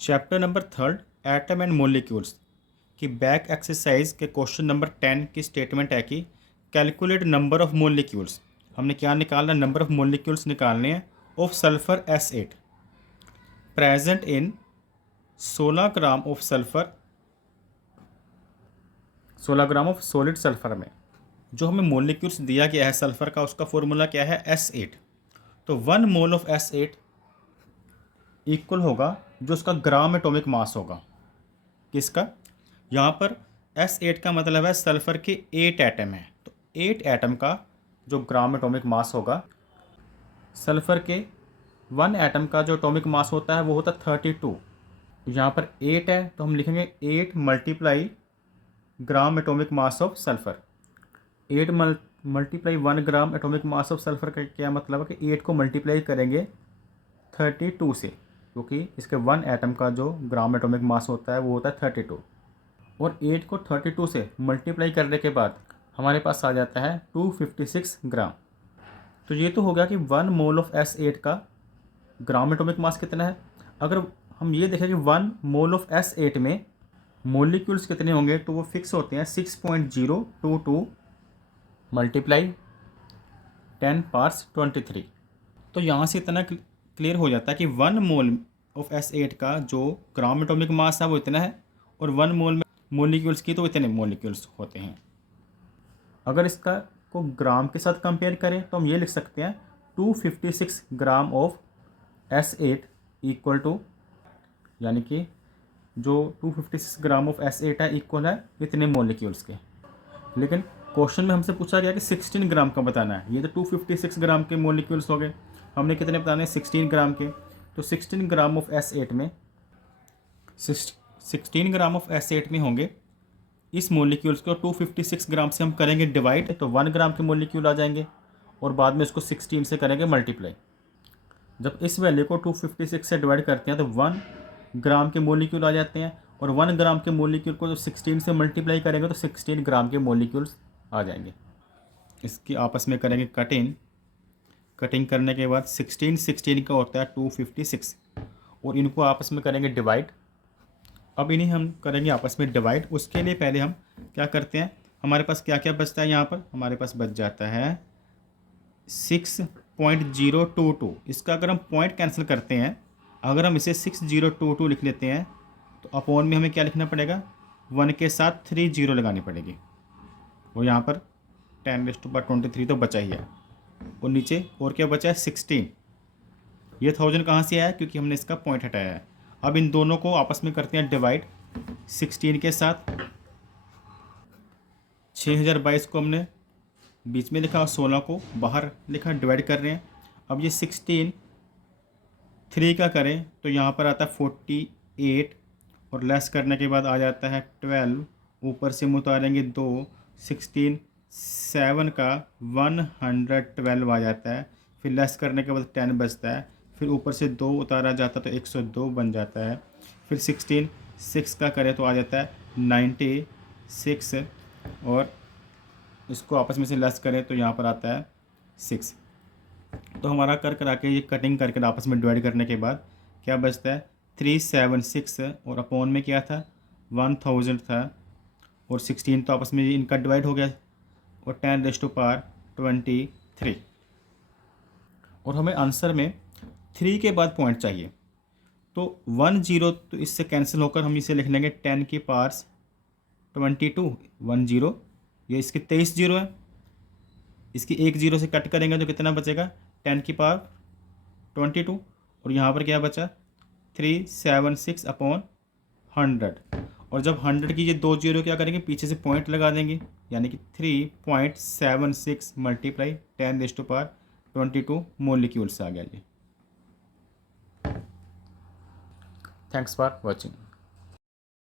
Chapter number 3 atom and molecules की back exercise के question number 10 की स्टेटमेंट है कि कैलकुलेट नंबर ऑफ मोलिक्यूल्स। हमने क्या निकालना, नंबर ऑफ मोलिक्यूल्स निकालने हैं of sulphur S8 present in 16 gram of sulphur, 16 gram of solid sulphur में। जो हमें मोलिक्यूल्स दिया गया है सल्फर का, उसका फॉर्मूला क्या है S8। तो 1 मोल ऑफ S8 इक्वल होगा जो उसका ग्राम एटॉमिक मास होगा। किसका? यहाँ पर S8 का मतलब है सल्फर के 8 एटम है, तो 8 एटम का जो ग्राम एटॉमिक मास होगा, सल्फर के 1 एटम का जो एटॉमिक मास होता है वो होता है 32। यहाँ पर 8 है तो हम लिखेंगे 8 multiply gram atomic mass of sulphur. 8 multiply 1 gram atomic mass of sulphur का क्या मतलब है कि 8 को मल्टीप्लाई करेंगे 32 से, क्योंकि इसके 1 एटम का जो ग्राम एटॉमिक मास होता है वो होता है 32, और 8 को 32 से मल्टीप्लाई करने के बाद हमारे पास आ जाता है 256 ग्राम। तो ये तो हो गया कि 1 मोल ऑफ S8 का ग्राम एटॉमिक मास कितना है। अगर हम ये देखें कि 1 मोल ऑफ S8 में मोलिक्यूल्स कितने होंगे, तो वो फिक्स होते हैं 6.022 मल्टीप्लाई 10 पावर्स 23। तो यहाँ से इतना क्लियर हो जाता है कि 1 मोल ऑफ S8 का जो ग्राम एटॉमिक मास है वो इतना है, और 1 मोल में मोलिक्यूल्स की तो इतने मोलिक्यूल्स होते हैं। अगर इसका को ग्राम के साथ कंपेयर करें तो हम ये लिख सकते हैं 256 gram of S8 equal to, यानी कि जो 256 ग्राम ऑफ S8 है इक्वल है इतने मोलिक्यूल्स के। लेकिन क्वेश्चन में हमसे पूछा गया कि 16 ग्राम का बताना है। ये तो 256 ग्राम के मोलिक्यूल्स हो गए, हमने कितने बताने हैं 16 ग्राम के। तो 16 ग्राम ऑफ S8 में 16 ग्राम ऑफ S8 में होंगे इस मोलिक्यूल्स को 256 ग्राम से हम करेंगे डिवाइड, तो 1 ग्राम के मोलिक्यूल आ जाएंगे, और बाद में इसको 16 से करेंगे मल्टीप्लाई। जब इस वैल्यू को 256 से डिवाइड करते हैं तो 1 ग्राम के मोलिक्यूल आ जाते हैं, और 1 ग्राम के मोलिक्यूल को जब 16 से मल्टीप्लाई करेंगे तो 16 ग्राम के मोलिक्यूल्स आ जाएंगे। इसकी आपस में करेंगे कटिंग करने के बाद 16 का होता है 256, और इनको आपस में करेंगे डिवाइड। अब इन्हें हम करेंगे आपस में डिवाइड। उसके लिए पहले हम क्या करते हैं, हमारे पास क्या क्या बचता है, यहाँ पर हमारे पास बच जाता है 6.022। इसका अगर हम पॉइंट कैंसिल करते हैं, अगर हम इसे 6022 लिख लेते हैं तो अपॉन में हमें क्या लिखना पड़ेगा, 1 के साथ 3 जीरो लगानी पड़ेगी, और यहाँ पर 10⁻23 तो बचा ही है, और नीचे और क्या बचा है 16। ये 1000 कहाँ से आया, क्योंकि हमने इसका पॉइंट हटाया है। अब इन दोनों को आपस में करते हैं डिवाइड। 16 के साथ 6022 को हमने बीच में लिखा और 16 को बाहर लिखा, डिवाइड कर रहे हैं। अब ये 16 3 का करें तो यहाँ पर आता है 48, और लेस करने के बाद आ जाता है 12, ऊपर से हम उतारेंगे 2, 16 7 का 112 आ जाता है, फिर लेस करने के बाद 10 बचता है, फिर ऊपर से 2 उतारा जाता है तो 102 बन जाता है, फिर 16 6 का करें तो आ जाता है 96, और इसको आपस में से लेस करें तो यहाँ पर आता है 6। तो हमारा करा के ये कटिंग करके आपस में डिवाइड करने के बाद क्या बचता है 376, और अपॉन में क्या था 1000 था, और 16 तो आपस में इनका डिवाइड हो गया, और 10⁻23। और हमें आंसर में 3 के बाद पॉइंट चाहिए, तो 1 0 तो इससे कैंसिल होकर हम इसे लिख लेंगे 10⁻22 1 0। ये इसके 23 जीरो है, इसकी 1 0 से कट करेंगे तो कितना बचेगा 10⁻22, और यहाँ पर क्या बचा 376 अपॉन 100। और जब 100 की ये 2 जीरो क्या करेंगे, पीछे से पॉइंट लगा देंगे, यानी कि 3.76 मल्टीप्लाई 10⁻22 मोलिक्यूल्स आ गया ये। Thanks for watching.